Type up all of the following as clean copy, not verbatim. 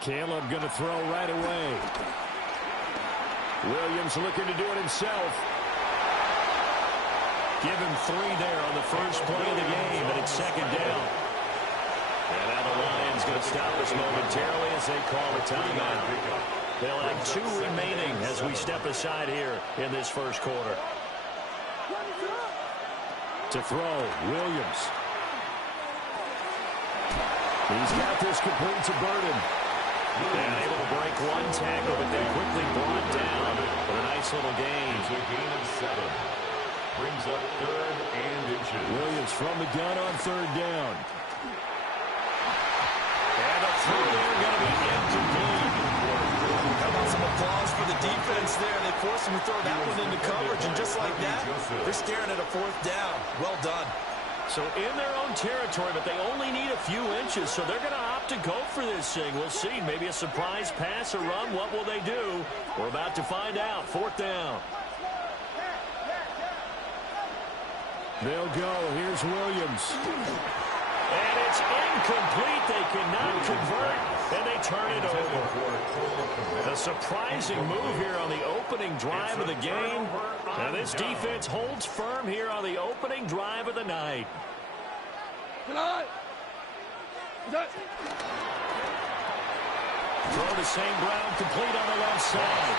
Caleb going to throw right away. Williams looking to do it himself. Give him 3 there on the first play of the game, and it's second down. And now the Lions going to stop us momentarily as they call a timeout. They'll have 2 remaining as we step aside here in this first quarter. To throw, Williams. He's got this complete to Burden. And able to break 1 tackle, but then quickly brought down with a nice little gain. It's a gain of 7. Brings up 3rd and inches. Williams from the gun on 3rd down. And the throw there going to be incomplete. How about some applause for the defense there? They forced him to throw that one into coverage, and just like that, they're staring at a 4th down. Well done. So in their own territory, but they only need a few inches, so they're going to opt to go for this thing. We'll see. Maybe a surprise pass or run. What will they do? We're about to find out. 4th down. They'll go. Here's Williams. And it's incomplete. They cannot convert, and they turn it over. A surprising move here on the opening drive of the game. Now this defense holds firm here on the opening drive of the night. Throw to St. Brown, complete on the left side.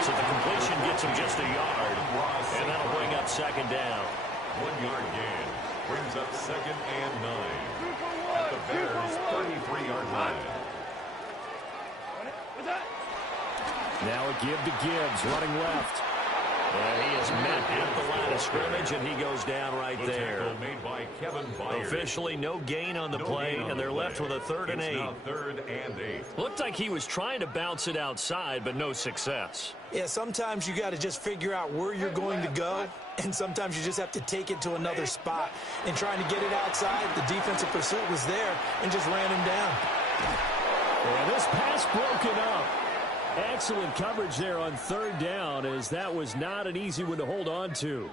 So the completion gets him just a yard, and that'll bring up second down. 1-yard gain. Brings up 2nd and 9. At the Bears' 33-yard line. Now a give to Gibbs, running left. And he is met at the line of scrimmage, and he goes down right there. Made by Kevin Byers. Officially no gain on the play, and they're left with a 3rd and 8. Now 3rd and 8. Looked like he was trying to bounce it outside, but no success. Yeah, sometimes you got to just figure out where you're going to go, and sometimes you just have to take it to another spot. And trying to get it outside, the defensive pursuit was there and just ran him down. And this pass broken up. Excellent coverage there on 3rd down, as that was not an easy one to hold on to.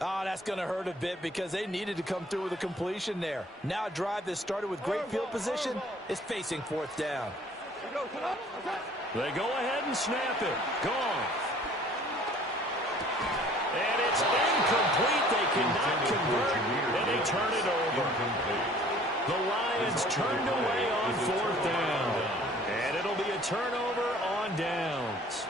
Oh, that's going to hurt a bit because they needed to come through with a completion there. Now a drive that started with great field position is facing 4th down. They go ahead and snap it. Gone. And it's incomplete. They cannot convert, and they turn it over. The Lions turned away on 4th down. And it'll be a turnover on downs.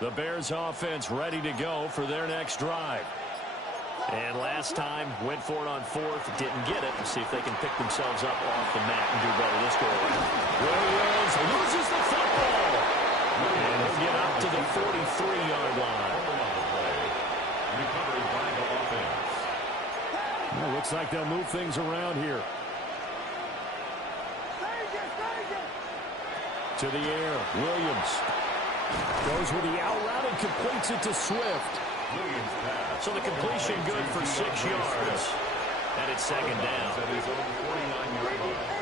The Bears offense ready to go for their next drive. And last time, went for it on 4th, didn't get it. Let's see if they can pick themselves up off the mat and do better this go around. Williams loses the football. And he'll get up to the 43-yard line. Recovered by the offense. Well, looks like they'll move things around here. To the air, Williams goes with the out route and completes it to Swift. So the completion good for 6 yards. And it's second down. At his own 49-yard line.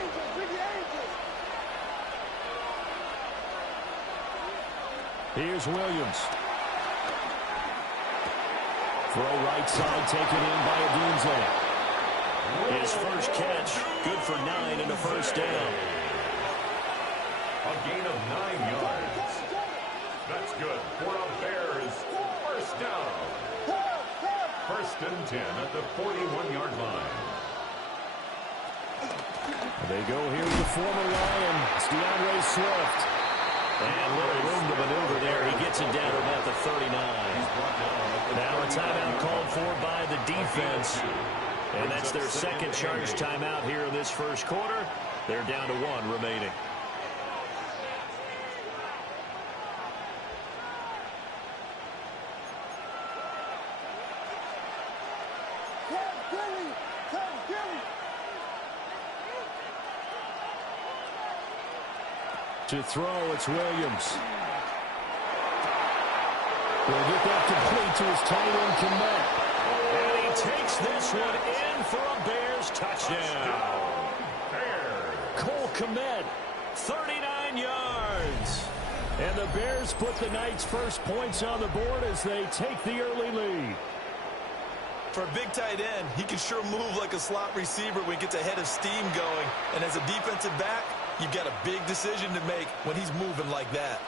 Here's Williams. Throw right side taken in by Adunze. His first catch, good for 9 and a first down. A gain of 9 yards. That's good for a Bears first down. 1st and 10 at the 41-yard line. They go here with the former Lion. It's DeAndre Swift. And little room to maneuver there. He gets it down to about the 39. Now a timeout called for by the defense. And that's their second charge timeout here in this first quarter. They're down to 1 remaining. To throw, it's Williams. Will get that complete to his tight end, Komet. And he takes this one in for a Bears touchdown. Cole Komet, 39 yards. And the Bears put the night's first points on the board as they take the early lead. For a big tight end, he can sure move like a slot receiver when he gets a head of steam going. And as a defensive back, you've got a big decision to make when he's moving like that.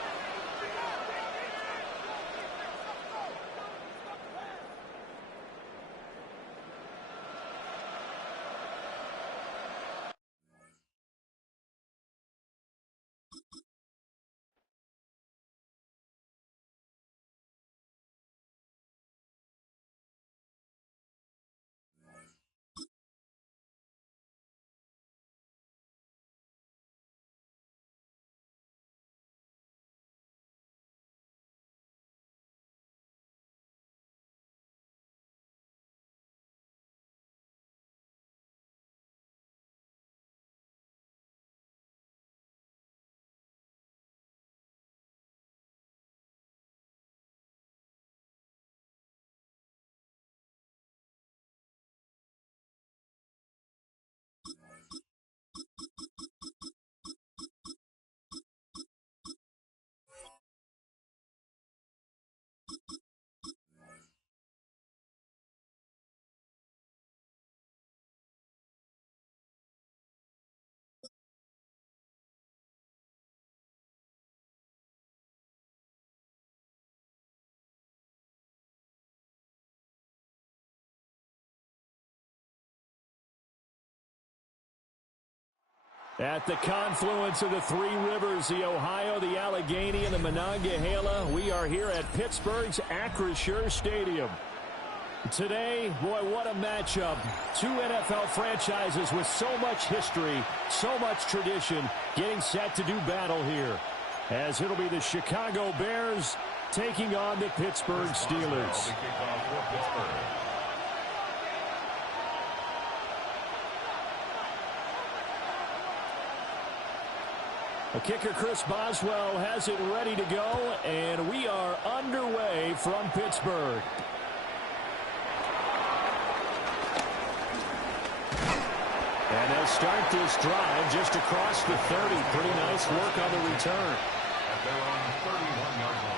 At the confluence of the three rivers, the Ohio, the Allegheny, and the Monongahela, we are here at Pittsburgh's Acrisure Stadium. Today, boy, what a matchup. Two NFL franchises with so much history, so much tradition, getting set to do battle here. As it'll be the Chicago Bears taking on the Pittsburgh Steelers. The kicker, Chris Boswell, has it ready to go, and we are underway from Pittsburgh. And they'll start this drive just across the 30. Pretty nice work on the return. At their own 31-yard line.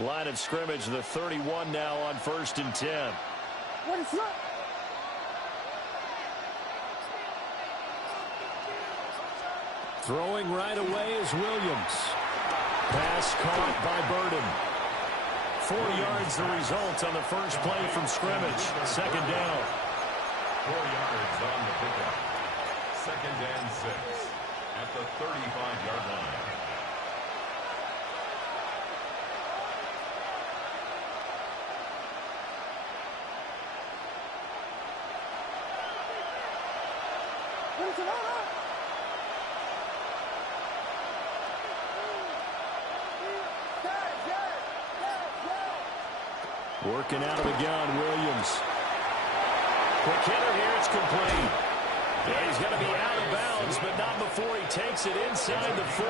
Line of scrimmage, the 31 now on 1st and 10. What is up? Throwing right away is Williams. Pass caught by Burden. 4 yards the result on the first play from scrimmage. Second down. 4 yards on the pickup. Second and 6 at the 35-yard line. Working out of the gun, Williams. Quick hitter here, it's complete. Yeah, he's going to be out of bounds, but not before he takes it inside the 40.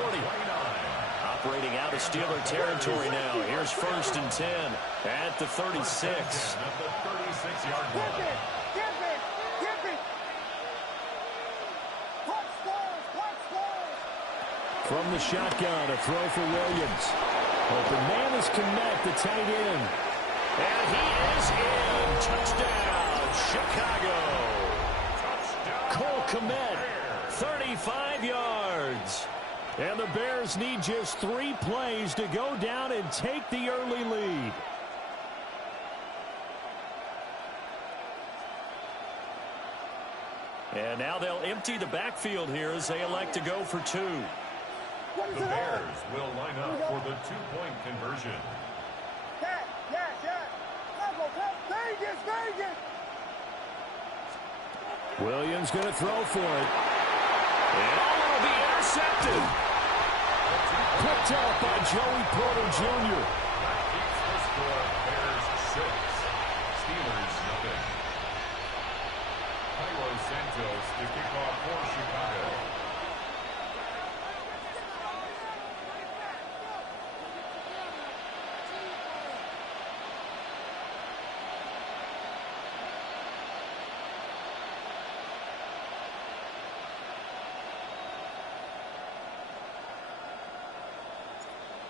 Operating out of Steeler territory now. Here's 1st and 10 at the 36. At the 36-yard line. From the shotgun, a throw for Williams. Open man is Komet, the tight end. And he is in. Touchdown, Chicago. Cole Komet, 35 yards. And the Bears need just 3 plays to go down and take the early lead. And now they'll empty the backfield here as they elect to go for 2. The Bears will line up for the two-point conversion. Vegas, Vegas. Williams going to throw for it. And it'll be intercepted. Picked up by Joey Porter Jr. That keeps the score. Bears 6. Steelers nothing. Cairo Santos to kick off for Chicago.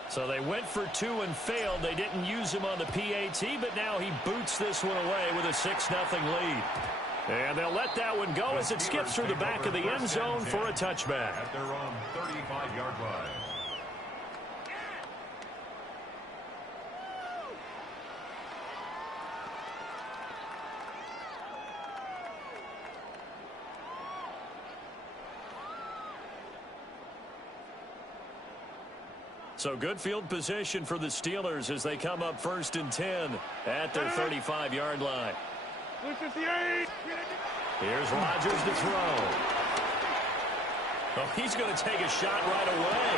So they went for two and failed. They didn't use him on the PAT, but now he boots this one away with a 6-0 lead. And they'll let that one go as it skips through the back of the end zone for a touchback. At their own 35-yard line. So good field position for the Steelers as they come up 1st and 10 at their 35-yard line. Here's Rodgers to throw. Oh, he's going to take a shot right away.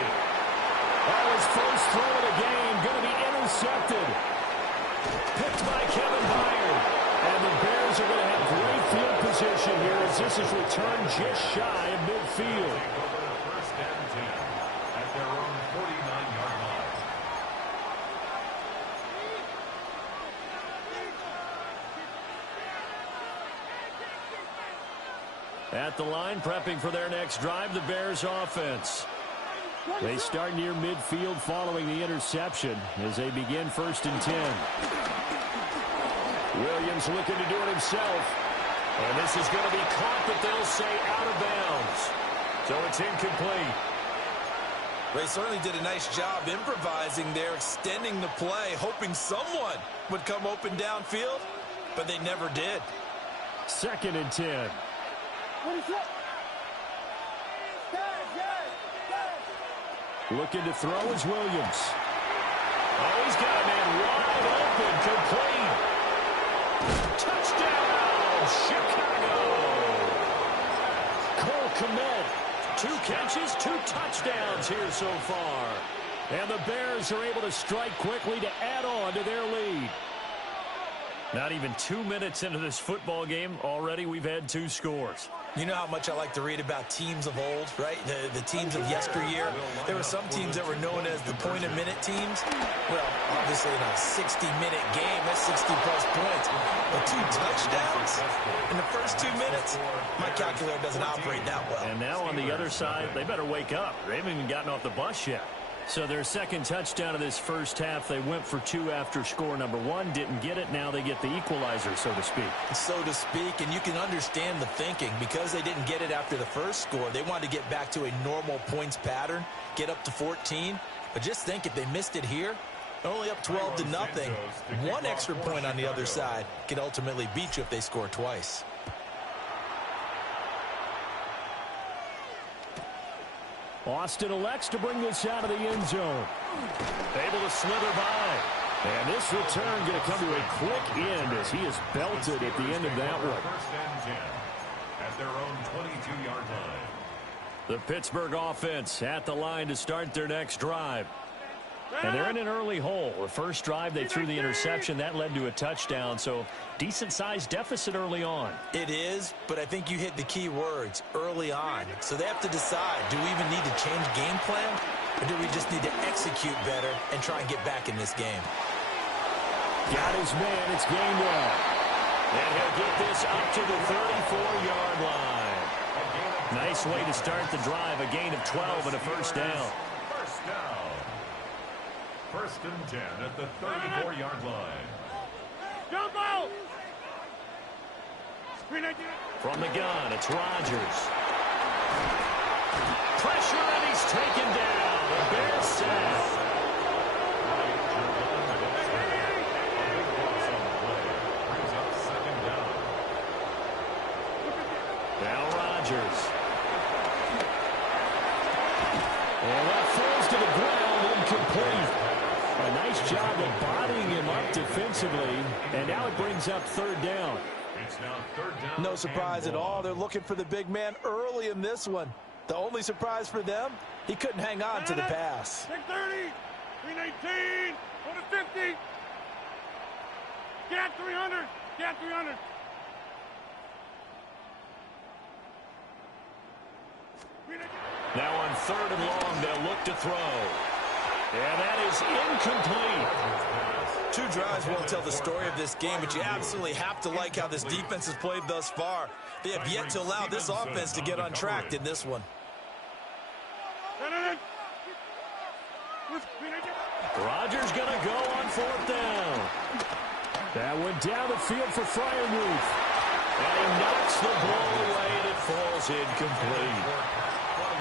That was first throw of the game, going to be intercepted. Picked by Kevin Byard. And the Bears are going to have great field position here as this is returned just shy of midfield. First and 10 at their own 49-yard line. At the line, prepping for their next drive, the Bears offense. They start near midfield following the interception as they begin 1st and 10. Williams looking to do it himself. And this is going to be caught, but they'll say out of bounds. So it's incomplete. They certainly did a nice job improvising there, extending the play, hoping someone would come open downfield, but they never did. 2nd and 10. Looking to throw is Williams. Oh, he's got a man wide open, complete. Touchdown, Chicago. Cole Kmet, 2 catches, 2 touchdowns here so far. And the Bears are able to strike quickly to add on to their lead. Not even 2 minutes into this football game, already we've had 2 scores. You know how much I like to read about teams of old, right? The teams of yesteryear. There were some teams that were known as the point-a-minute teams. Well, obviously in a 60-minute game, that's 60-plus points. But 2 touchdowns in the first 2 minutes? My calculator doesn't operate that well. And now on the other side, they better wake up. They haven't even gotten off the bus yet. So their second touchdown of this first half, they went for 2 after score number 1, didn't get it. Now they get the equalizer, so to speak. So to speak, and you can understand the thinking. Because they didn't get it after the first score, they wanted to get back to a normal points pattern, get up to 14. But just think, if they missed it here, only up 12-0, 1 extra point on the other side could ultimately beat you if they score twice. Austin elects to bring this out of the end zone. Able to slither by. And this return going to come to a quick end as he is belted at the end of that one. 1st and 10 at their own 22-yard line. The Pittsburgh offense at the line to start their next drive. And they're in an early hole. The first drive, they threw the interception. That led to a touchdown, so decent-sized deficit early on. It is, but I think you hit the key words, early on. So they have to decide, do we even need to change game plan, or do we just need to execute better and try and get back in this game? Got his man. It's Gainwell. And he'll get this up to the 34-yard line. Nice way to start the drive. A gain of 12 and a first down. First down. 1st and 10 at the 34-yard line. Jump out! From the gun, it's Rodgers. Pressure, and he's taken down. The Bears sack. Now Rodgers. And that falls to the ground, incomplete. A nice job of bodying him up defensively. And now it brings up third down. It's now third down. No surprise at all. They're looking for the big man early in this one. The only surprise for them, he couldn't hang on to the pass. 630, 319, go to 50. Get 300, get 300. Now on third and long, they'll look to throw. And that is incomplete. Two drives won't tell the story of this game, but you absolutely have to like how this defense has played thus far. They have yet to allow this offense to get untracked in this one. Rodgers going to go on fourth down. That went down the field for Freiermuth. And he knocks the ball away, and it falls incomplete.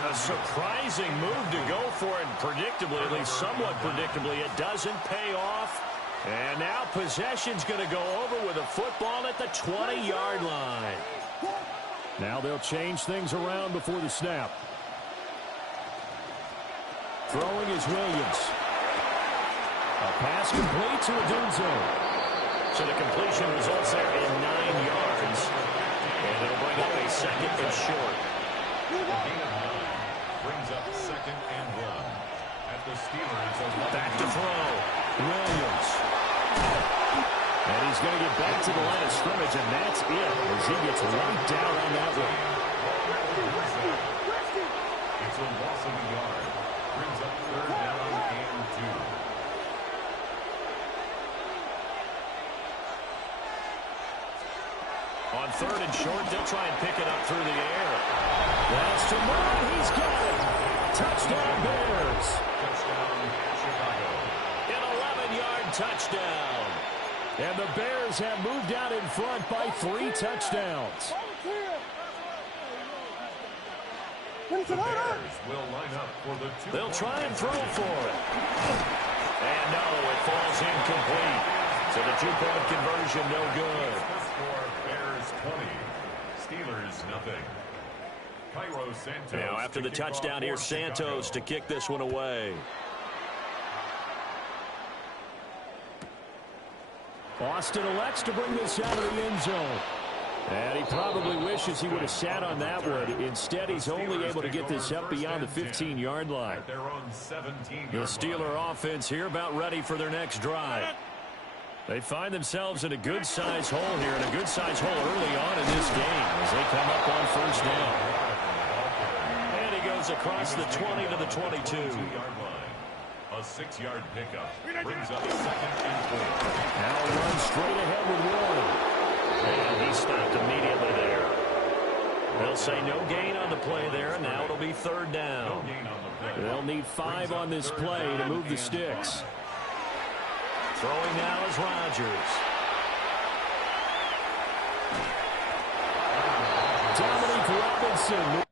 A surprising move to go for it, predictably, at least somewhat predictably. It doesn't pay off. And now possession's going to go over with a football at the 20-yard line. Now they'll change things around before the snap. Throwing is Williams. A pass complete to Adunzo. So the completion results there in 9 yards. And it'll bring up a second and short. Brings up second and 1. At the Steelers. Back to throw. Williams. And he's going to get back to the line of scrimmage, and that's it as he gets right down on that one. It's a loss of a yard. Brings up third down and 2. On third and short, they'll try and pick it up through the air. That's to Moore. He's got it. Touchdown, Bears. Touchdown, Chicago. An 11-yard touchdown. And the Bears have moved out in front by 3 touchdowns. The Bears will line up for the 2. They'll try and throw for it. And no, it falls incomplete. So the 2-point conversion, no good. Score Bears 20. Steelers nothing. Cairo Santos. Now after the touchdown, here's Santos to kick this one away. Austin elects to bring this out of the end zone. And he probably wishes he would have sat on that one. Instead, he's only able to get this up beyond the 15-yard line. The Steeler offense here about ready for their next drive. They find themselves in a good-sized hole here, and a good-sized hole early on in this game as they come up on first down. And he goes across the 20 to the 22. A 6-yard pickup brings up second and 4. Now runs straight ahead with Warren. And he stopped immediately there. They'll say no gain on the play there, and now it'll be third down. They'll need 5 on this play to move the sticks. Throwing now is Rodgers. Dominique Robinson.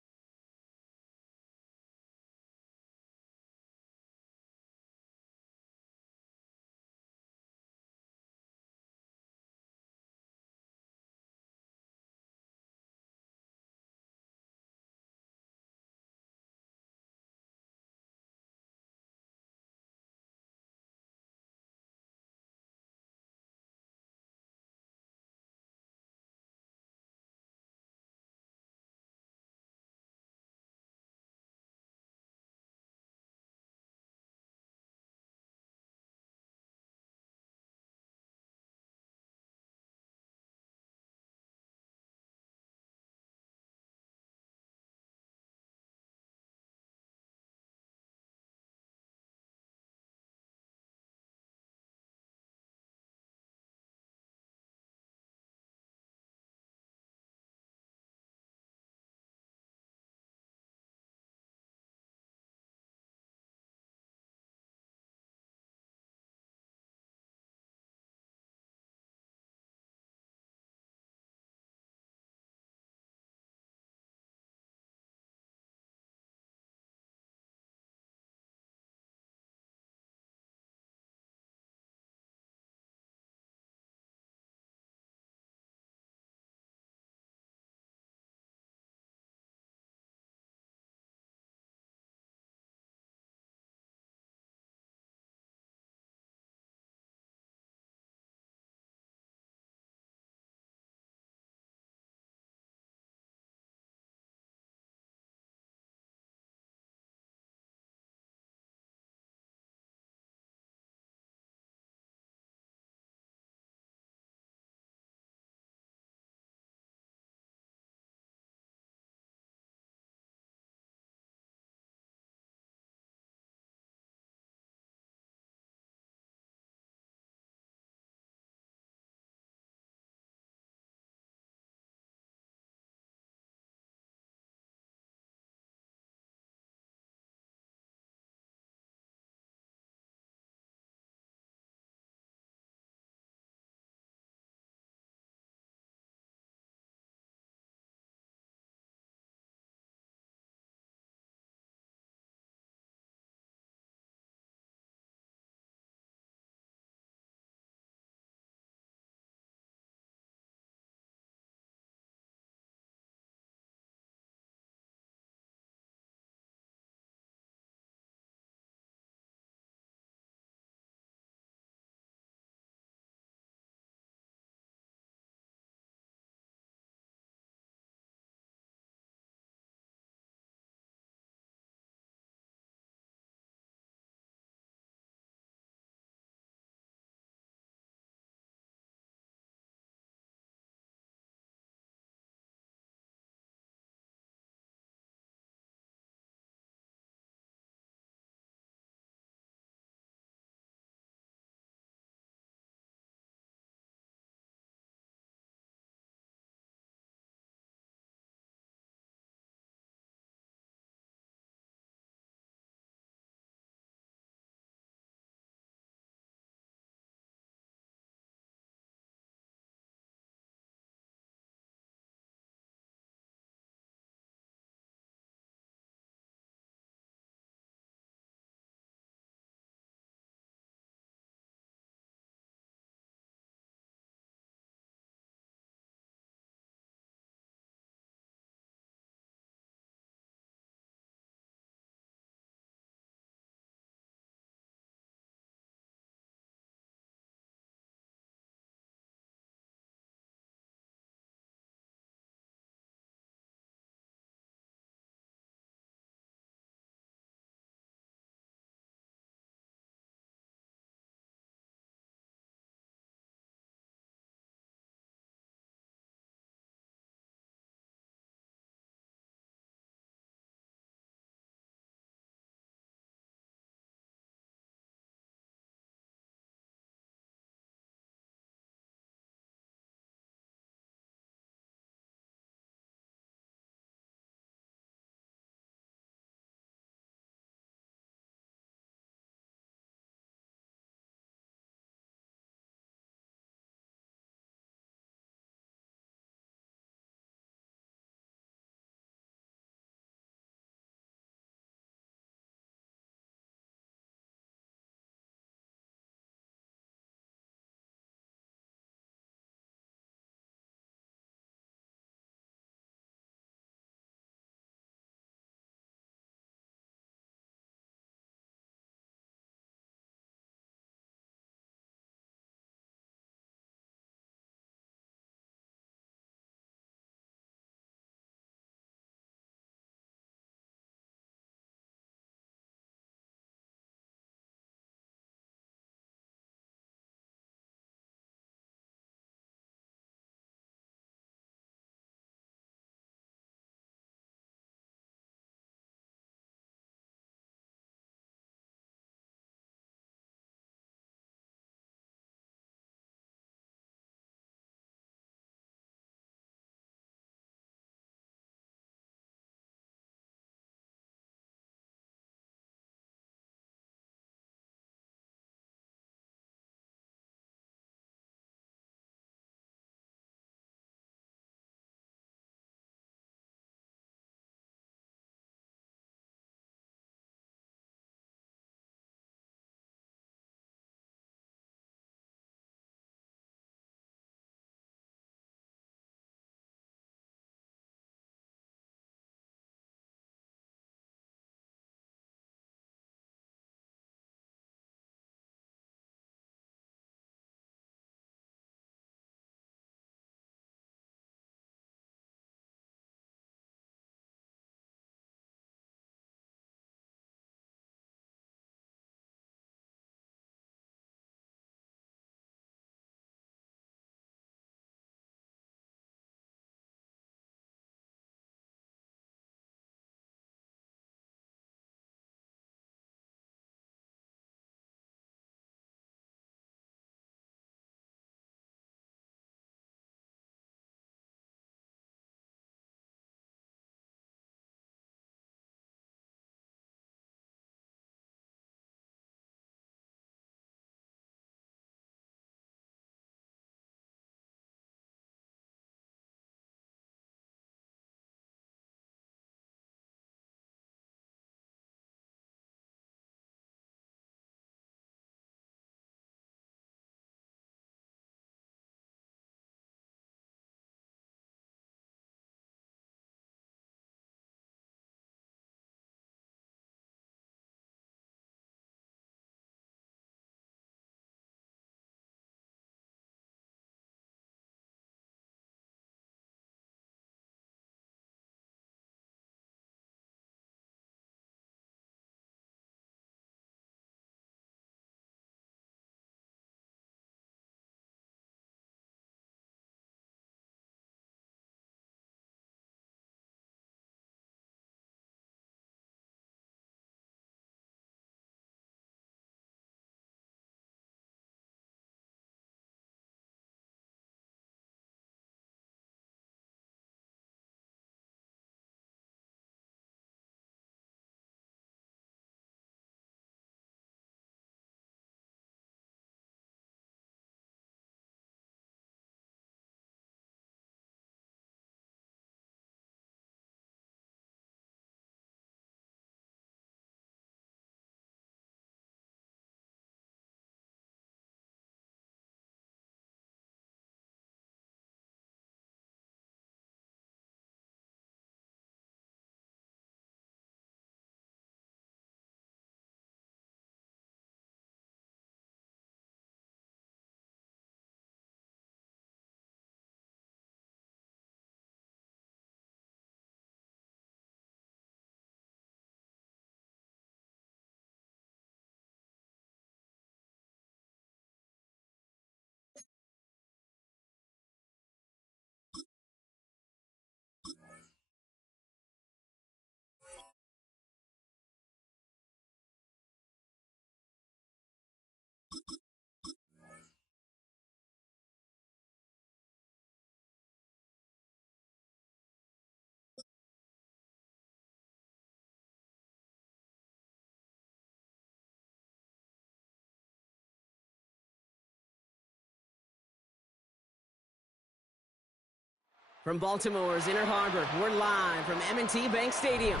From Baltimore's Inner Harbor, we're live from M&T Bank Stadium.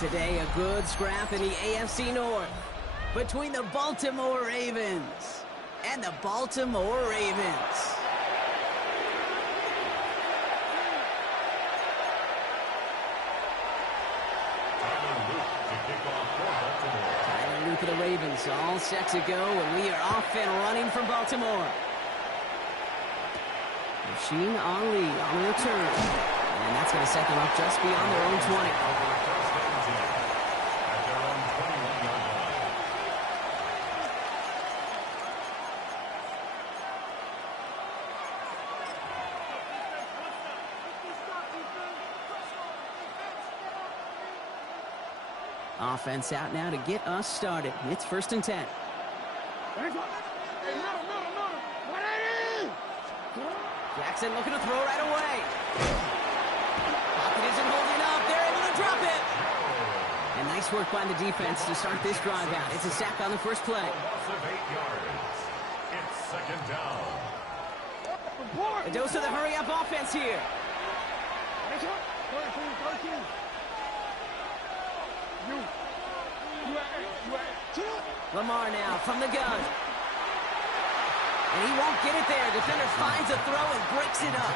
Today, a good scrap in the AFC North between the Baltimore Ravens and the Baltimore Ravens. Tyler Luke of the Ravens, all set to go, and we are off and running from Baltimore. Machine Ali on the return. And that's going to set them up just beyond their own 20. Offense out now to get us started. It's 1st and 10. Jackson looking to throw right away. Pocket isn't holding up. They're able to drop it. And nice work by the defense to start this drive out. It's a sack on the first play. Loss of 8 yards. It's 2nd down. A dose of the hurry-up offense here. Lamar now from the gun. And he won't get it there. Defender finds a throw and breaks it up.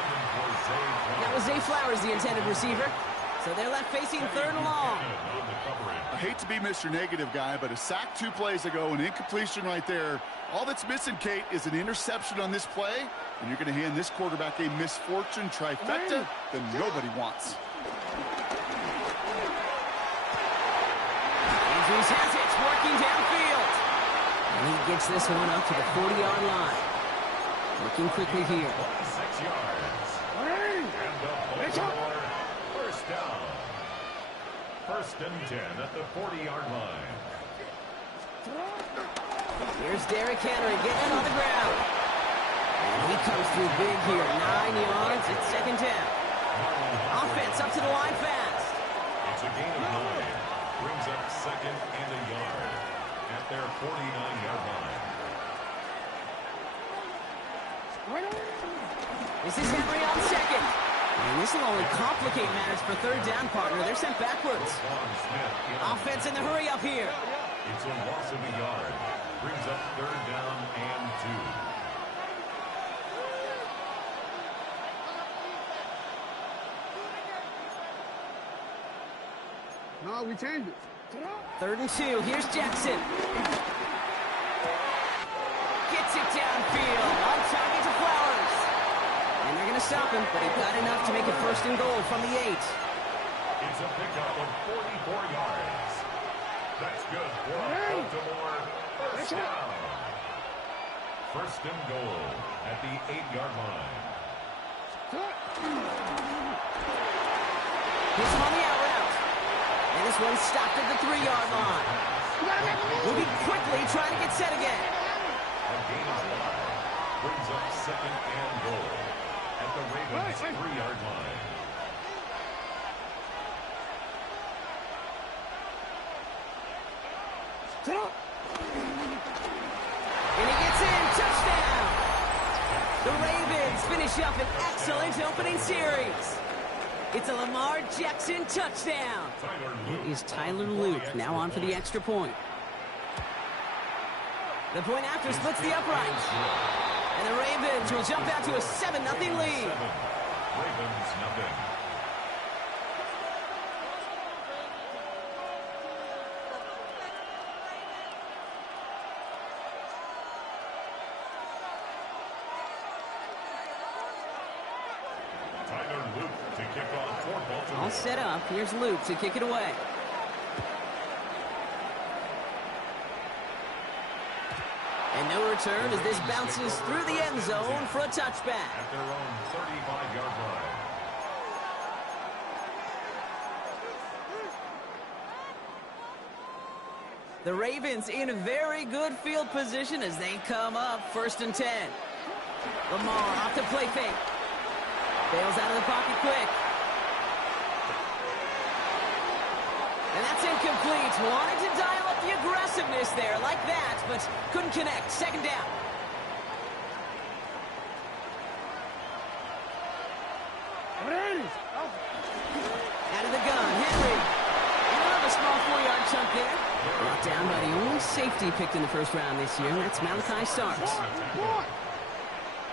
That was Zay Flowers, the intended receiver. So they're left facing 3rd and long. I hate to be Mr. Negative guy, but a sack 2 plays ago, an incompletion right there. All that's missing, Kate, is an interception on this play, and you're going to hand this quarterback a misfortune trifecta that nobody wants. Andrews has it, working downfield. And he gets this one up to the 40-yard line. Looking quickly here. 6 yards. And the Baltimore 1st down. 1st and 10 at the 40-yard line. Here's Derrick Henry getting it on the ground. And he comes through big here. 9 yards. It's 2nd down. Offense up to the line fast. It's a gain of 9. Brings up 2nd and a yard at their 49-yard line. This is Henry on 2nd. And this will only complicate matters for 3rd down, partner. They're sent backwards. Offense in the hurry up here. It's a loss of a yard. Brings up 3rd down and 2. No, we changed it. 3rd and 2. Here's Jackson. Gets it downfield. On target to Flowers. And they're going to stop him, but he got enough to make it 1st and goal from the 8. It's a pickup of 44 yards. That's good for Baltimore. 1st down. 1st and goal at the 8-yard line. Here's him on the out route. And this one's stopped at the 3-yard line. Moving quickly, trying to get set again. A gain of 5 brings up 2nd and goal at the Ravens' 3-yard line. And he gets in. Touchdown. The Ravens finish up an excellent opening series. It's a Lamar Jackson touchdown. It is Tyler Luke now on for the extra point. The point after splits the uprights. And the Ravens will jump out to a 7-0 lead. Ravens nothing. Tyler Luke to kick off for Baltimore. All set up. Here's Luke to kick it away. And no return as this bounces through the end zone for a touchback. At their own 35-yard line. The Ravens in very good field position as they come up 1st and 10. Lamar off the play fake. Bails out of the pocket quick. And that's incomplete. Wanted to dial up the aggressiveness there like that, but couldn't connect. 2nd down. Out of the gun, Henry. A small 4-yard chunk there. Brought down by the only safety picked in the first round this year, and that's Malachi Starks.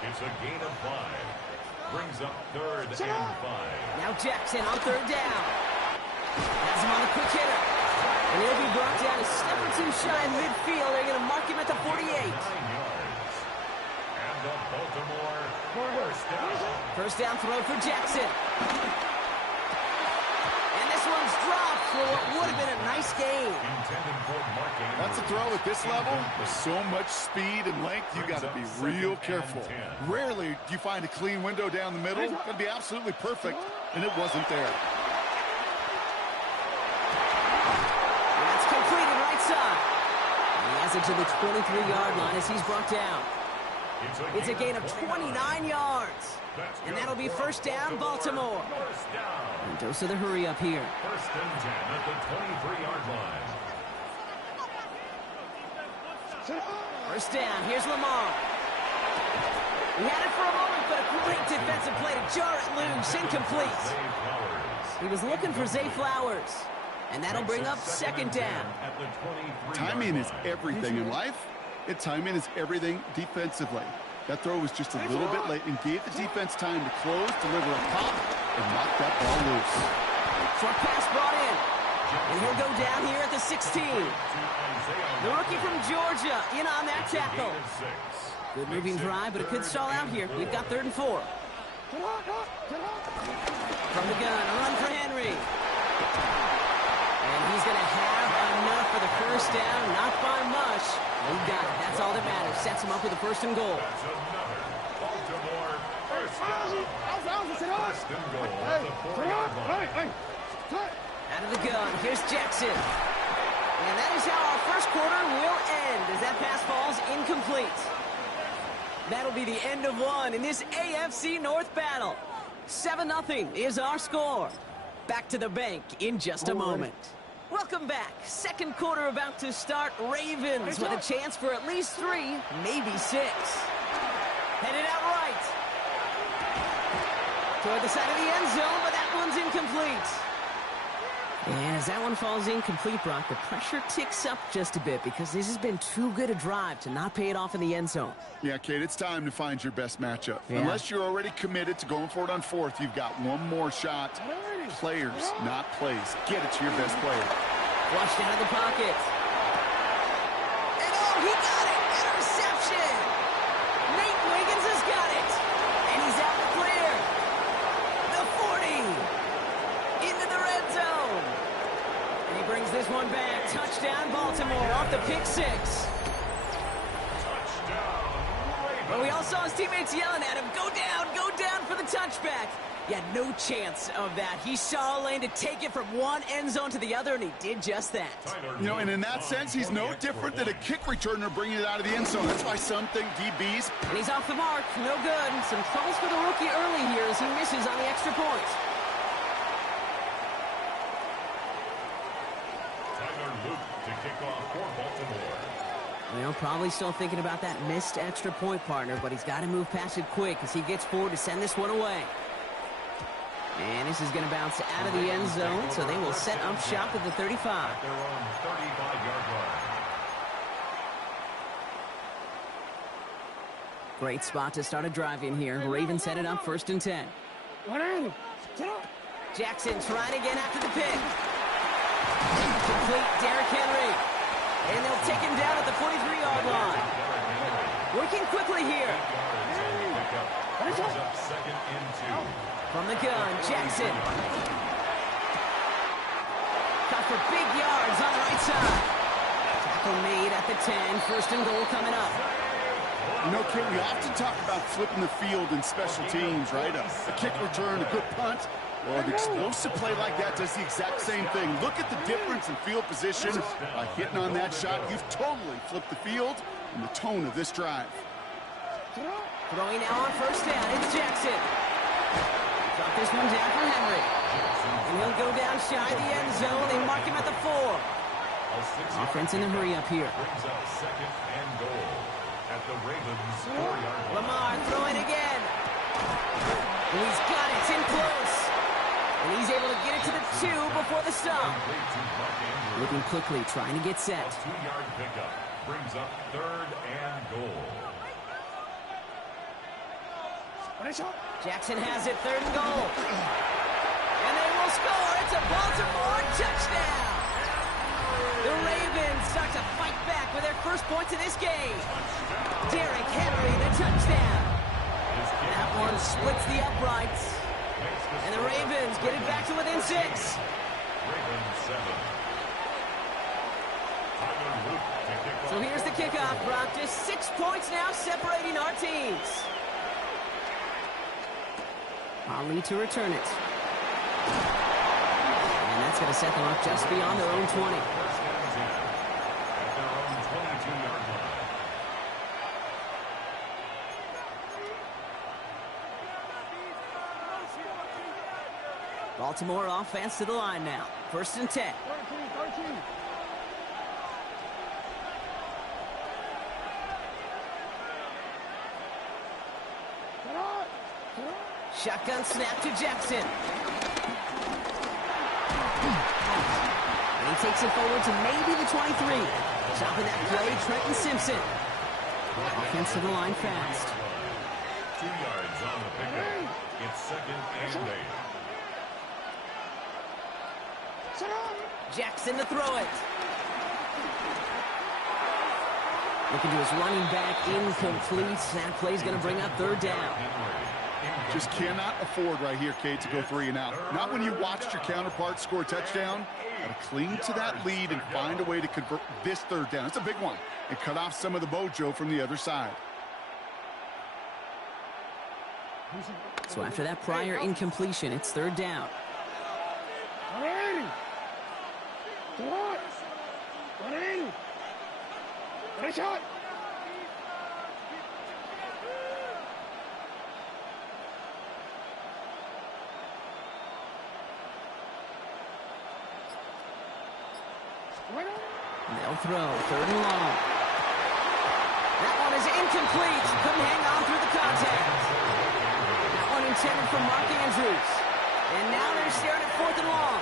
It's a gain of 5. Brings up 3rd and 5. Now Jackson on 3rd down. Has him on the quick hitter. And he'll be brought down a step or two shy in midfield. They're going to mark him at the 48. 9 yards. And the Baltimore first down. First down throw for Jackson. One's dropped for what would have been a nice game. That's a throw at this level. With so much speed and length, you got to be real careful. Rarely do you find a clean window down the middle. It's going to be absolutely perfect, and it wasn't there. That's completed right side. And he has it to the 23-yard line as he's brought down. It's a gain of 29 yards. And that'll be first down, Baltimore. And dose of the hurry up here. First and 10 at the 23-yard line. First down, here's Lamar. He had it for a moment, but a great defensive play to jar it loose, incomplete. He was looking for Zay Flowers. And that'll bring up second down. Timing is everything in life. And timing is everything defensively. That throw was just a little bit late and gave the defense time to close, deliver a pop, and knock that ball loose. Short pass brought in. And he'll go down here at the 16. The rookie from Georgia in on that tackle. Good moving drive, but it could stall out here. We've got 3rd and 4. From the gun, a run for Henry. And he's going to have enough for the first down, not by much. He got it. That's all that matters. Sets him up with a 1st and goal. That's another Baltimore first down. First and goal at the 4-yard line. Out of the gun, here's Jackson. And that is how our first quarter will end as that pass falls incomplete. That'll be the end of one in this AFC North battle. 7-0 is our score. Back to the bank in just a moment. Welcome back. Second quarter about to start. Ravens with a chance for at least 3, maybe 6. Headed out right. Toward the side of the end zone, but that one's incomplete. And as that one falls incomplete, Brock, the pressure ticks up just a bit because this has been too good a drive to not pay it off in the end zone. Yeah, Kate, it's time to find your best matchup. Yeah. Unless you're already committed to going for it on 4th, you've got one more shot. Players, not plays. Get it to your best player. Flushed out of the pocket. And oh, he got it! Interception! Nate Wiggins has got it! And he's out clear. The 40! Into the red zone. And he brings this one back. Touchdown, Baltimore, off the pick 6. Well, we all saw his teammates yelling at him, go down for the touchback. He had no chance of that. He saw a lane to take it from one end zone to the other, and he did just that. You know, and in that sense, he's no different than a kick returner bringing it out of the end zone. That's why some think DBs. And he's off the mark. No good. Some troubles for the rookie early here as he misses on the extra point. To kick off for Baltimore. Well, probably still thinking about that missed extra point, partner, but he's got to move past it quick as he gets forward to send this one away. And this is going to bounce out of the end zone, so they will set up shop at the 35. At their own 35-yard line. Great spot to start a drive in here. Ravens set it up 1st and 10. Jackson trying again after the pick. Complete Derrick Henry. And they'll take him down at the 43-yard line. Working quickly here. Up 2nd and 2. From the gun, Jackson. Got for big yards on the right side. Tackle made at the 10. 1st and goal coming up. You know, Kate, we often talk about flipping the field in special teams, right? A kick return, a good punt. Well, an explosive play like that does the exact same thing. Look at the difference in field position. By hitting on that shot, you've totally flipped the field and the tone of this drive. Throwing now on 1st down, it's Jackson. Drop this one down for Henry. And he'll go down shy of the end zone. They mark him at the 4. Offense in the hurry up here. Brings up 2nd and goal at the Ravens 4-yard line. Lamar throwing again. And he's got it. It's in close. for the stop. Moving quickly, trying to get set. A 2-yard pickup brings up 3rd and goal. Jackson has it, 3rd and goal. And they will score. It's a Baltimore touchdown. The Ravens start to fight back with their first points of this game. Derrick Henry, the touchdown. That one splits the uprights. And the Ravens get it back to within 6. Ravens 7. So here's the kickoff, Brock. Just 6 points now separating our teams. Ali to return it. And that's going to set them up just beyond their own 20. First and 10 at their own 22-yard line. Baltimore offense to the line now. 1st and 10. 13. Shotgun snap to Jackson. And he takes it forward to maybe the 23. Stopping that play, Trenton Simpson. Offense to the line fast. 2 yards on the pickup. It's 2nd and 8. Jackson to throw it. Looking to his running back, incomplete. That play's going to bring up 3rd down. Just cannot afford right here, Kate, to go 3 and out. Not when you watched your counterpart score a touchdown. Got to cling to that lead and find a way to convert this 3rd down. It's a big one. And cut off some of the mojo from the other side. So after that prior incompletion, it's 3rd down. 180. 180. Ready, shot. They'll throw 3rd and long. That one is incomplete. Couldn't hang on through the contact. That one intended for Mark Andrews. And now they're staring at 4th and long.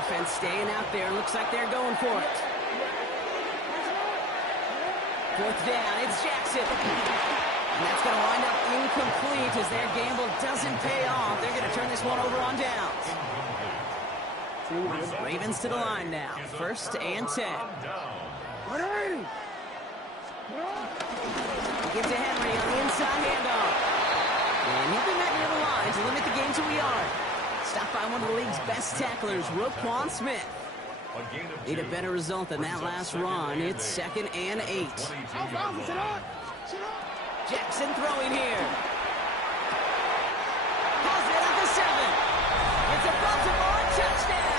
Offense staying out there. Looks like they're going for it. 4th down. It's Jackson. And that's going to wind up incomplete as their gamble doesn't pay off. They're going to turn this one over on downs. Ravens to the line now. 1st and 10. 180. Get to Henry on the inside handoff. And he'll be met near the line to limit the game to a yard. Stopped by one of the league's best tacklers, Roquan Smith. Need a better result than that last run. It's 2nd and 8. Jackson throwing here. Has it at the 7. It's a Baltimore touchdown.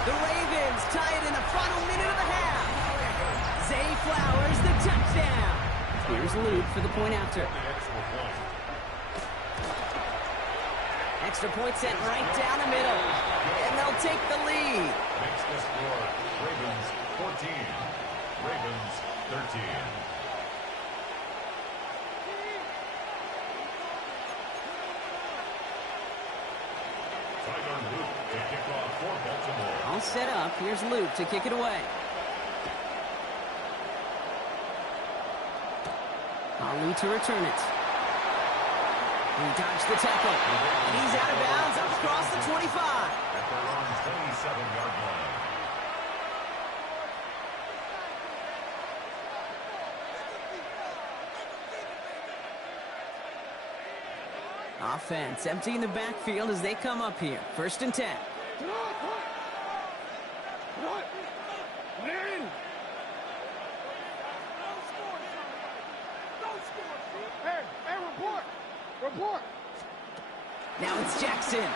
The Ravens tie it in the final minute of the half. Zay Flowers, the touchdown. Here's Luke for the point after. Extra point sent right down the middle. And they'll take the lead. Makes the score Ravens 14. Ravens 13. Tyler Luke to kick off for Baltimore. All set up. Here's Luke to kick it away. Ali to return it. He dodged the tackle. And he's out of bounds up across the 25. At their own 27-yard line. Offense emptying the backfield as they come up here. 1st and 10. Report. Now it's Jackson. In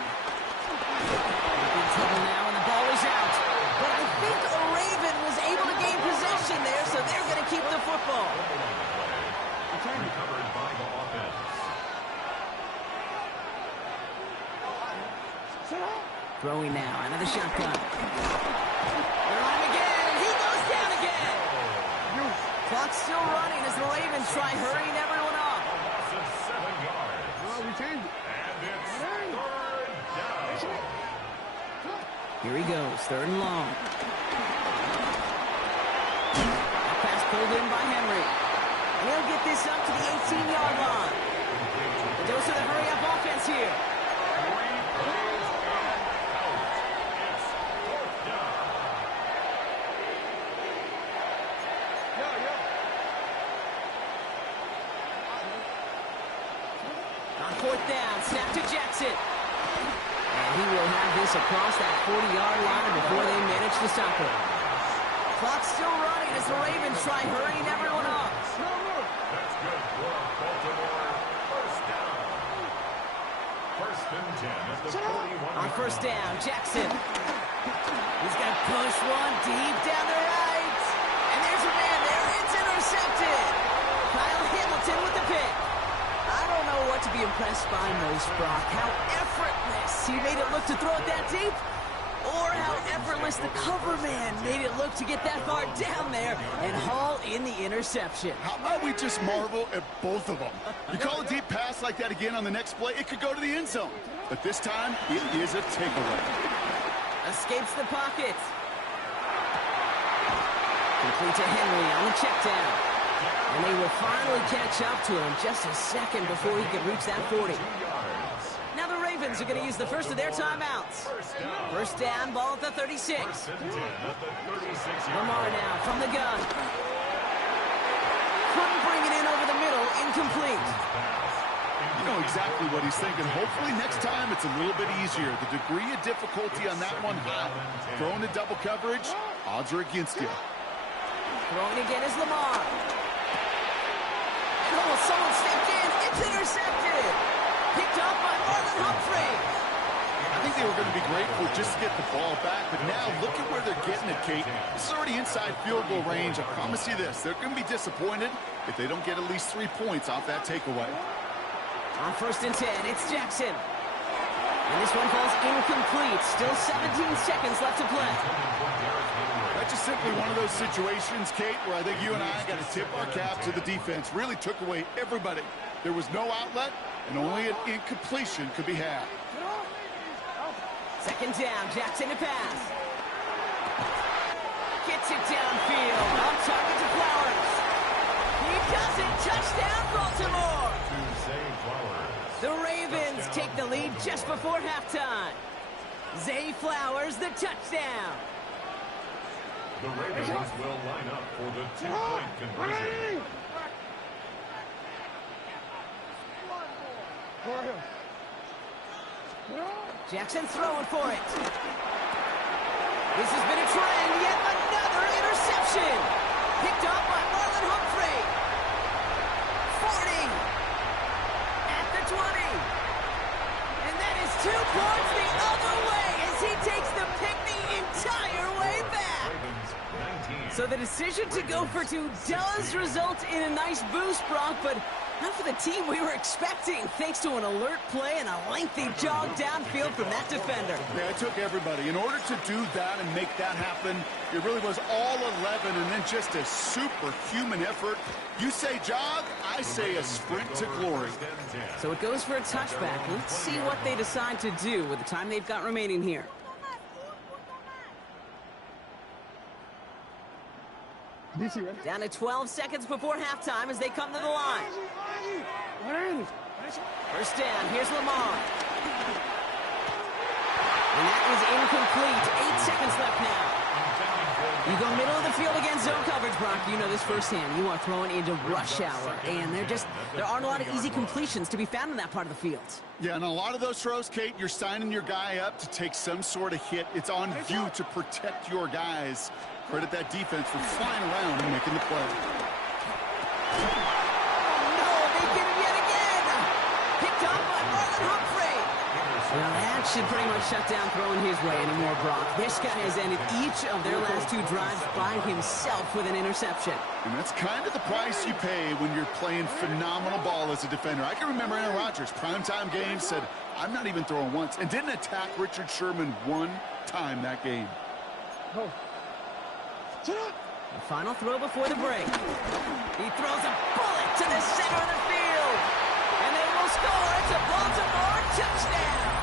trouble now, and the ball is out. But I think a Raven was able to gain possession there, so they're going to keep the football. Recovered by the offense. Throwing now out of the shotgun. They're on again, and he goes down again. Clock's still running as the Ravens try hurrying everyone up. Loss of 7 yards. Well, we changed it. And it's 3rd down. Here he goes, 3rd and long. That pass pulled in by Henry. And he'll get this up to the 18-yard line. The dose of the hurry-up offense here. On 4th down, snap to Jackson. And he will have this across that 40-yard line before they manage to stop it. Clock's still running as the Ravens try hurrying everyone up. That's good for Baltimore. First down. 1st and 10 at the 41. On 1st down, Jackson. He's going to push one deep down the right. And there's a man there. It's intercepted. Kyle Hamilton with the pick. I don't know what to be impressed by most, Brock. How effortless he made it look to throw it that deep, or how effortless the cover man made it look to get that far down there and haul in the interception. How about we just marvel at both of them? You call a deep pass like that again on the next play, it could go to the end zone. But this time, it is a takeaway. Escapes the pocket. Complete to Henry on the check down. And they will finally catch up to him just a second before he can reach that 40. Now the Ravens are going to use the first of their timeouts. 1st down, ball at the 36. Lamar now from the gun. Couldn't bring it in over the middle, incomplete. You know exactly what he's thinking. Hopefully next time it's a little bit easier. The degree of difficulty on that one high. Throwing to double coverage, odds are against you. Throwing again is Lamar. Oh, someone stepped in. It's intercepted. Picked up by Marlon Humphrey. I think they were going to be grateful just to get the ball back, but now look at where they're getting it, Kate. This is already inside field goal range. I promise you this, they're going to be disappointed if they don't get at least 3 points off that takeaway. On 1st and 10, it's Jackson. And this one falls incomplete. Still 17 seconds left to play. That's just simply one of those situations, Kate, where I think you and I got to tip our cap to the defense. Really took away everybody. There was no outlet, and only an incompletion could be had. 2nd down, Jackson to pass. Gets it downfield. On target to Flowers. He does it. Touchdown, Baltimore. The Ravens take the lead just before halftime. Zay Flowers, the touchdown. The Ravens will line up for the 2-point conversion. Jackson throwing for it. This has been a trend. Yet another interception. Picked up by Marlon Humphrey. 40. At the 20. And that is 2 points the other way as he takes the pick the entire way back. So the decision to go for 2 does result in a nice boost, Brock, but not for the team we were expecting, thanks to an alert play and a lengthy jog downfield from that defender. Yeah, it took everybody. In order to do that and make that happen, it really was all 11 and then just a superhuman effort. You say jog, I say a sprint to glory. So it goes for a touchback. Let's see what they decide to do with the time they've got remaining here. Down to 12 seconds before halftime as they come to the line. 1st down, here's Lamar. And that is incomplete. 8 seconds left now. You go middle of the field against zone coverage, Brock. You know this firsthand. You are throwing into rush hour, and there aren't a lot of easy completions to be found in that part of the field. Yeah, and a lot of those throws, Kate, you're signing your guy up to take some sort of hit. It's on you to protect your guys. Credit that defense for flying around and making the play. No, they get him yet again. Picked up by Marlon Humphrey. Well, that should pretty much shut down throwing his way anymore, Brock. This guy has ended each of their last 2 drives by himself with an interception. And that's kind of the price you pay when you're playing phenomenal ball as a defender. I can remember Aaron Rodgers, primetime game, said, I'm not even throwing once, and didn't attack Richard Sherman 1 time that game. Oh. The final throw before the break. He throws a bullet to the center of the field. And they will score. It's a Baltimore touchdown.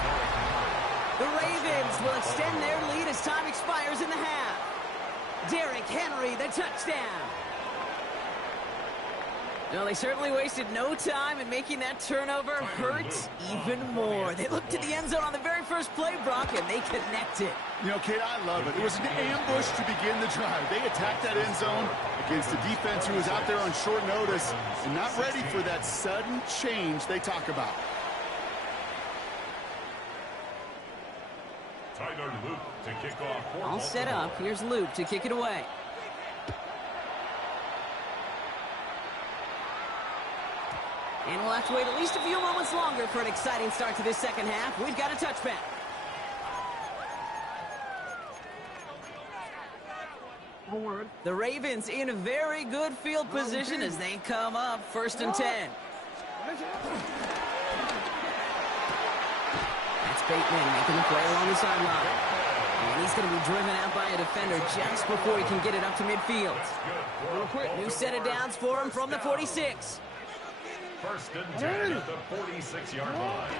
The Ravens will extend their lead as time expires in the half. Derrick Henry, the touchdown. Well, they certainly wasted no time in making that turnover hurt even more. They looked to the end zone on the very first play, Brock, and they connected. You know, Kate, I love it. It was an ambush to begin the drive. They attacked that end zone against a defense who was out there on short notice and not ready for that sudden change they talk about. Tyler Luke to kick off. All set up. Here's Luke to kick it away. And we'll have to wait at least a few moments longer for an exciting start to this second half. We've got a touchback. The Ravens in a very good field position as they come up 1st and 10. That's Bateman making the play along the sideline. And he's going to be driven out by a defender just before he can get it up to midfield. New set of downs for him from the 46. 1st and 10 at the 46-yard line.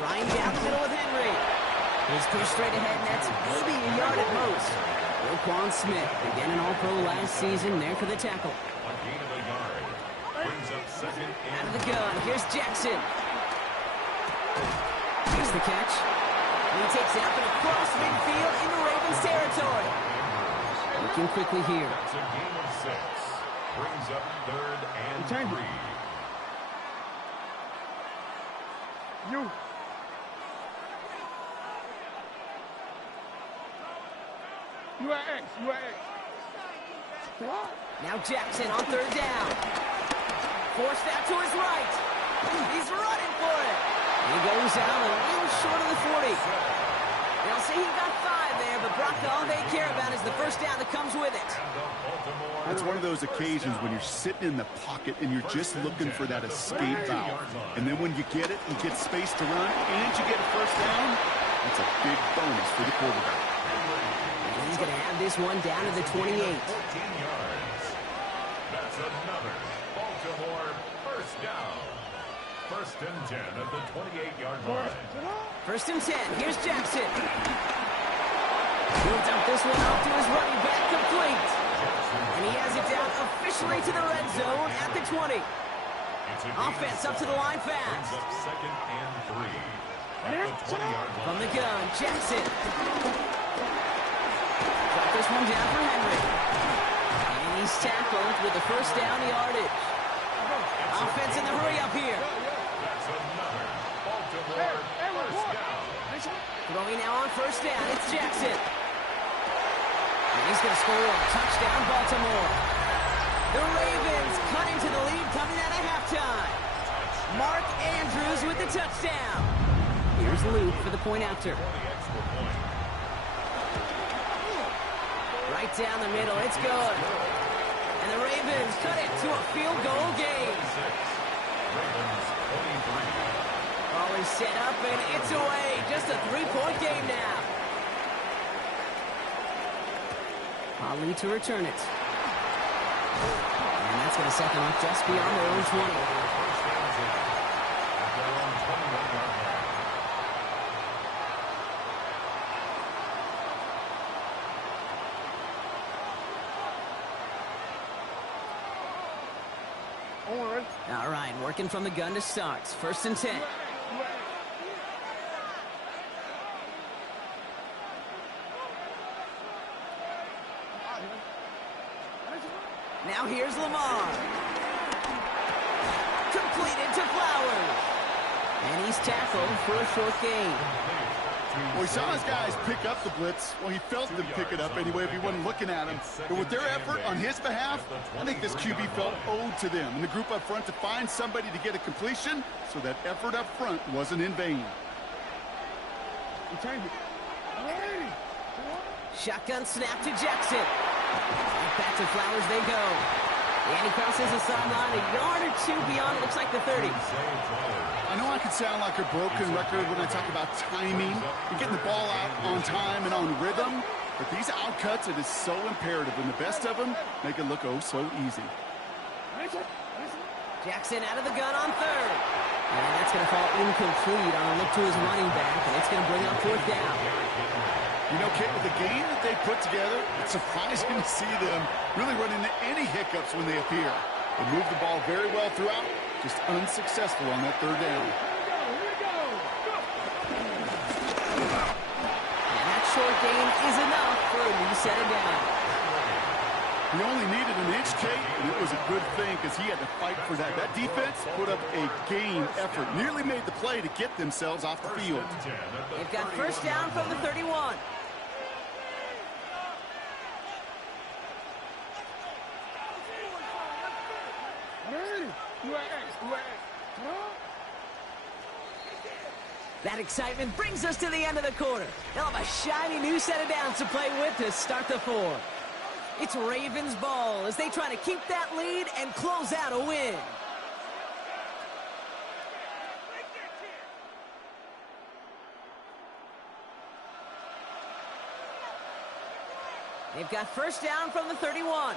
Trying down the middle with Henry. He's pushed straight ahead, and that's maybe a yard at most. Roquan Smith, again an All-Pro last season, there for the tackle. A gain of a yard. Brings up 2nd and out of the gun. Here's Jackson. Here's the catch. And he takes it up and across midfield into Ravens territory. Looking quickly here. That's a gain of 6. Brings up 3rd and 3. You. You are X. You are X. Now Jackson on 3rd down. Forced out to his right. He's running for it. He goes out a little short of the 40. They'll say he got 5 there, but Brock, all they care about is the first down that comes with it. It's one of those occasions when you're sitting in the pocket and you're just looking for that escape valve. And then when you get it and get space to run and you get a first down, that's a big bonus for the quarterback. And he's going to have this one down to the 28. 14 yards. That's another Baltimore first down. 1st and 10 at the 28-yard line. 1st and 10. Here's Jackson. He'll dump this one off to his running back, complete. And he has it down officially to the red zone at the 20. Offense up to the line fast. Brings up 2nd and 3 at the 20-yard line. From the gun, Jackson. Got this one down for Henry. And he's tackled with the first down yardage. Offense in the hurry up here. That's another Baltimore first down. Throwing now on 1st down, it's Jackson. And he's going to score a touchdown, Baltimore. The Ravens cut into the lead coming out of halftime. Mark Andrews with the touchdown. Here's Luke for the point after. Right down the middle, it's good. And the Ravens cut it to a field goal game. Ball is set up and it's away. Just a 3-point game now. Ali to return it. And that's going to set them up just beyond their own 20. All right, working from the gun to start. 1st and 10. Now here's Lamar. Completed to Flowers. And he's tackled for a short gain. Well, he saw his guys pick up the blitz. Well, he felt them pick it up anyway if he wasn't looking at him. But with their effort on his behalf, I think this QB felt owed to them and the group up front to find somebody to get a completion, so that effort up front wasn't in vain. Shotgun snap to Jackson. Back to Flowers they go. And he crosses the sideline a yard or 2 beyond, it looks like the 30. I know I can sound like a broken record when I talk about timing and getting the ball out on time and on rhythm, but these outcuts, it is so imperative, and the best of them make it look oh so easy. Jackson out of the gun on third. And that's going to fall incomplete on a look to his running back, and it's going to bring up fourth down. You know, Kate, with the game that they put together, it's surprising to see them really run into any hiccups when they appear. They move the ball very well throughout, just unsuccessful on that third down. And that short gain is enough for a new set of downs. He only needed an inch, Kate, and it was a good thing because he had to fight for that. That defense put up a game effort, nearly made the play to get themselves off the field. They've got first down from the 31. That excitement brings us to the end of the quarter. They'll have a shiny new set of downs to play with to start the fourth. It's Ravens ball as they try to keep that lead and close out a win. They've got first down from the 31.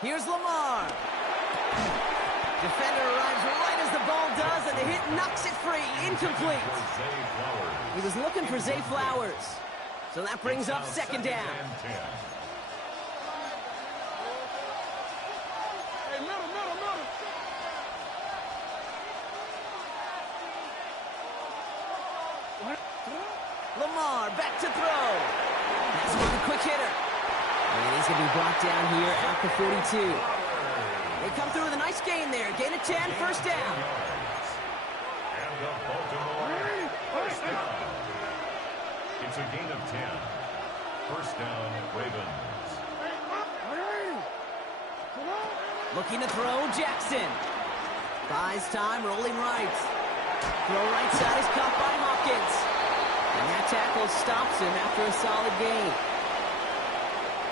Here's Lamar. Defender arrives right as the ball does, and the hit knocks it free. Incomplete. He was looking for Zay Flowers. So that brings up second down. Lamar back to throw. That's one quick hitter. And he's going to be brought down here at the 42. They come through with a nice gain there. Gain of 10, first down. And the Baltimore first down. It's a gain of 10. First down, Ravens. Looking to throw, Jackson. Buys time, rolling right. Throw right side is caught by Hopkins. And that tackle stops him after a solid gain.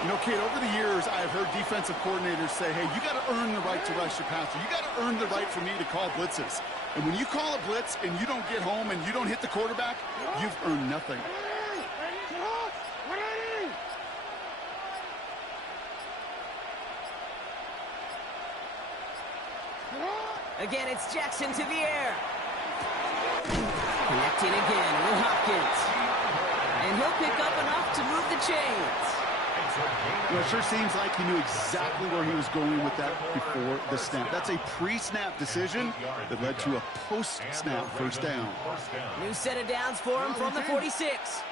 You know, Kate, over the years, I have heard defensive coordinators say, hey, you got to earn the right to rush your passer. You got to earn the right for me to call blitzes. And when you call a blitz and you don't get home and you don't hit the quarterback, you've earned nothing. Again, it's Jackson to the air. Connecting again with Hopkins. And he'll pick up enough to move the chains. Well, it sure seems like he knew exactly where he was going with that before the snap. That's a pre-snap decision that led to a post-snap first down. New set of downs for him from the 46.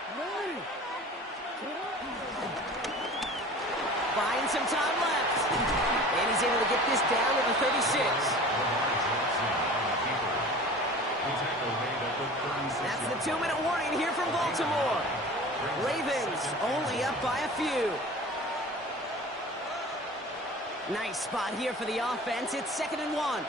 Buying some time left. And he's able to get this down to the 36. That's the 2-minute warning here from Baltimore. Ravens only up by a few. Nice spot here for the offense. It's 2nd and 1.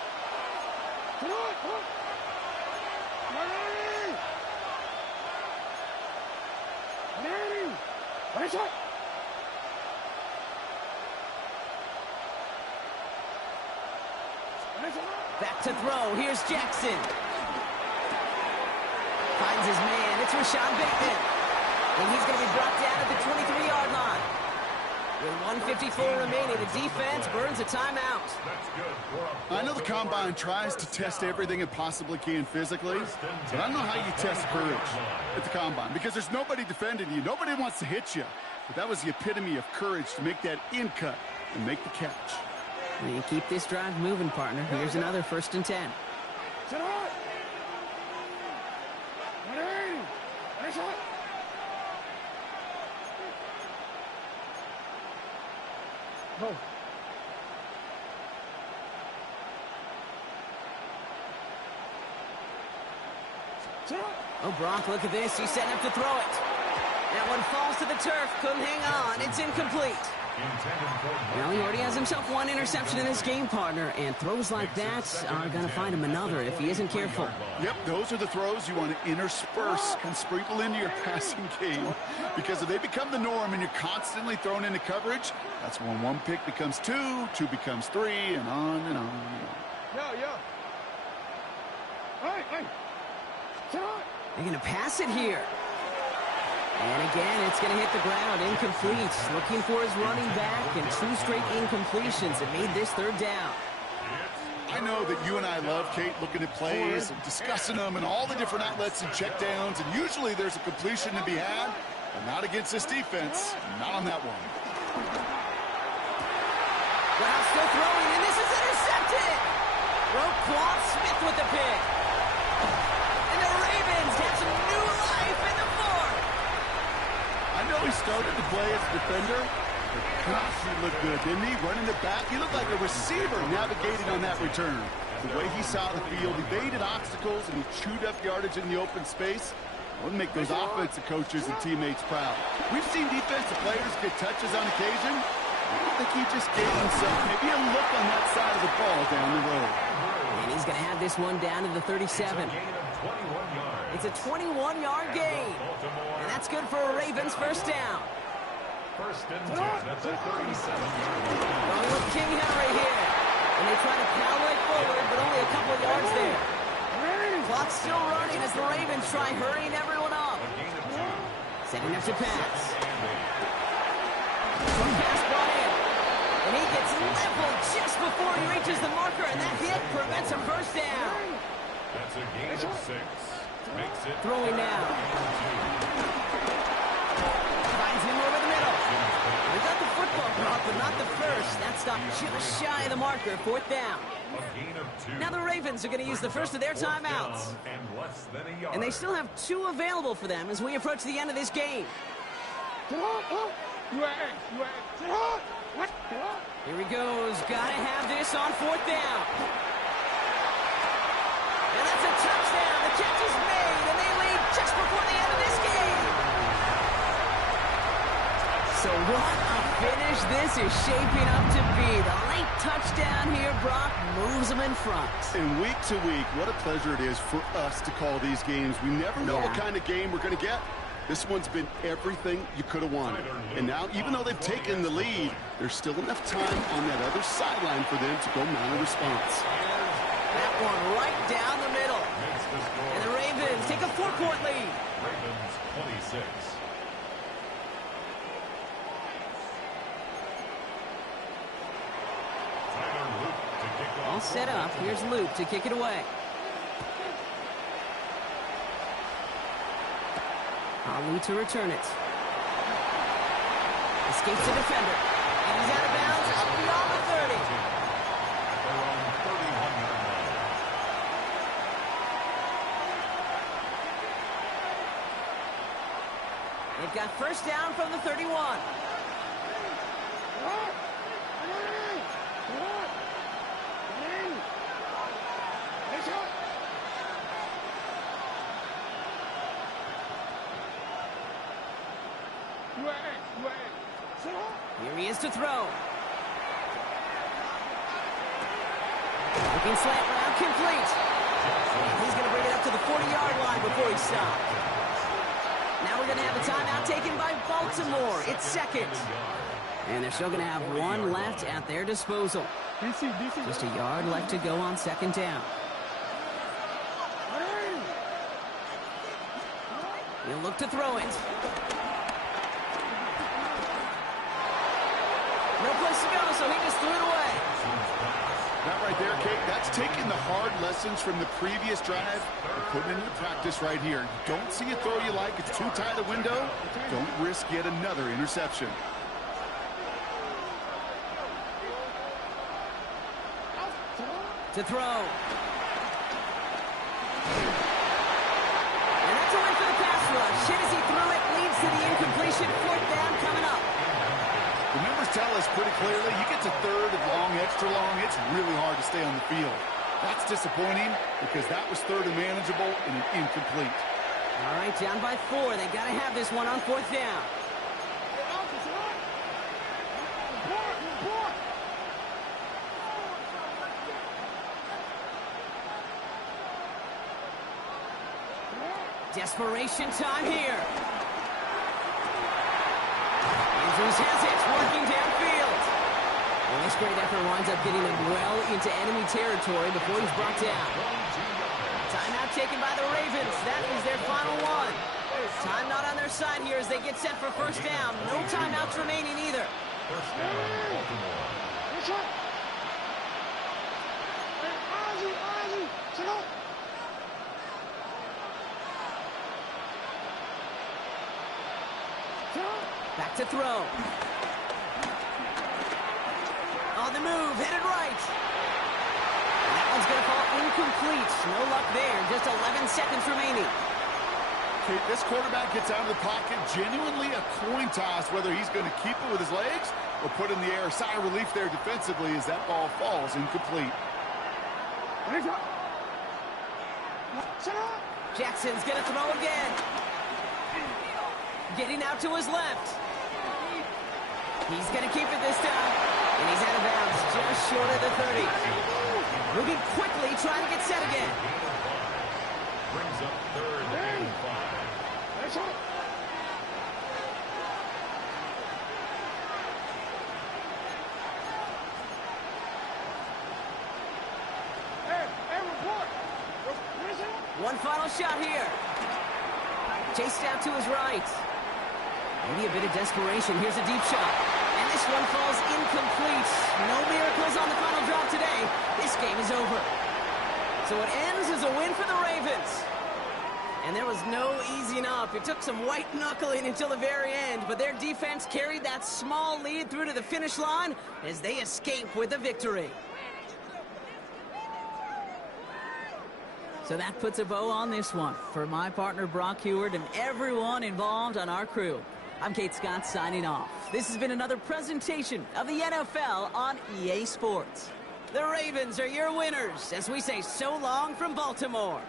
Back to throw. Here's Jackson. Finds his man. It's Rashawn Bateman. And he's going to be brought down at the 23-yard line. With 1:54 remaining, the defense burns a timeout. I know the Combine tries to test everything it possibly can physically, but I don't know how you test courage at the Combine because there's nobody defending you. Nobody wants to hit you. But that was the epitome of courage to make that in cut and make the catch. And keep this drive moving, partner. Here's another 1st and 10. Oh, Brock, look at this. He's setting up to throw it. That one falls to the turf. Couldn't hang on. It's incomplete. Well, he already has himself one interception in this game, partner, and throws like that are going to find him another if he isn't careful. Yep, those are the throws you want to intersperse and sprinkle into your passing game, because if they become the norm and you're constantly thrown into coverage, that's when one pick becomes two, two becomes three, and on and on and on. Hey. They're going to pass it here. And again, it's going to hit the ground. Incomplete. Looking for his running back, and 2 straight incompletions that made this 3rd down. I know that you and I love, Kate, looking at plays and discussing them and all the different outlets and checkdowns, and usually there's a completion to be had, but not against this defense. Not on that one. Wow, still throwing, and this is intercepted! Roquan Smith with the pick. And the Ravens have some new life in the 4th. I know he started to play as a defender, but gosh, he looked good, didn't he? Running the back, he looked like a receiver navigating on that return. The way he saw the field, he evaded obstacles, and he chewed up yardage in the open space. Wouldn't make those offensive coaches and teammates proud. We've seen defensive players get touches on occasion. I think he just gave himself maybe a look on that side of the ball down the road. And he's going to have this one down to the 37. It's a 21-yard gain. And that's good for a Ravens 1st down. 1st and 10 at the 37-yard line. Going with King Henry here. And they try to power it forward, but only a couple of yards there. Clock's still running as the Ravens try hurrying everyone up. Setting up to pass. Some pass brought in. And he gets leveled just before he reaches the marker, and that hit prevents a 1st down. That's a gain of 6. Makes it throwing now. Finds him over the middle. They got the football block, but not the 1st. That stopped just shy of the marker, 4th down. Now the Ravens are going to use the 1st of their timeouts. And they still have 2 available for them as we approach the end of this game. Here he goes. Got to have this on 4th down. And that's a touchdown. The catch is made, and they lead just before the end of this game. So what a finish this is shaping up to be. The late touchdown here, Brock, moves them in front. And week to week, what a pleasure it is for us to call these games. We never know what kind of game we're going to get. This one's been everything you could have wanted. And now, even though they've taken the lead, there's still enough time on that other sideline for them to go mount a response. That one right down the middle. And the Ravens take a 4-point lead. Ravens 26. All set up. Here's Luke to kick it away. Ali to return it. Escapes the defender. And he's out of bounds up beyond the 30. They've got 1st down from the 31. Here he is to throw. Looking slant route, complete. He's going to bring it up to the 40-yard line before he stops. Now we're going to have a timeout taken by Baltimore. It's 2nd. And they're still going to have 1 left at their disposal. Just a yard left to go on 2nd down. He'll look to throw it. No place to go, so he just threw it away. That right there, Kate, that's taking the hard lessons from the previous drive and putting it into practice right here. You don't see a throw you like, it's too tight a window, don't risk yet another interception. To throw. And that's a win for the pass rush. Hit as he threw it, leads to the incompletion. 4th down coming up. The numbers tell us pretty clearly, you get to 3rd and long, extra long, it's really hard to stay on the field. That's disappointing because that was 3rd and manageable and an incomplete. All right, down by 4. They got to have this one on 4th down. Desperation time here. Andrews has it, working downfield. Well, this great effort winds up getting him well into enemy territory before he's brought down. Timeout taken by the Ravens. That is their final one. Time not on their side here as they get set for first down. No timeouts remaining either. First down, Baltimore. Back to throw. On the move, headed right. That one's going to fall incomplete. No luck there. Just 11 seconds remaining. Okay, this quarterback gets out of the pocket. Genuinely a coin toss whether he's going to keep it with his legs or put in the air. Sigh of relief there defensively as that ball falls incomplete. Jackson's going to throw again. Getting out to his left. He's going to keep it this time. And he's out of bounds, just short of the 30. Moving quickly, trying to get set again. Brings up third and 5. One final shot here. Chased out to his right. Maybe a bit of desperation. Here's a deep shot. And this one falls incomplete. No miracles on the final drive today. This game is over. So it ends as a win for the Ravens. And there was no easing up. It took some white knuckling until the very end, but their defense carried that small lead through to the finish line as they escape with a victory. So that puts a bow on this one. For my partner Brock Heward and everyone involved on our crew, I'm Kate Scott signing off. This has been another presentation of the NFL on EA Sports. The Ravens are your winners as we say so long from Baltimore.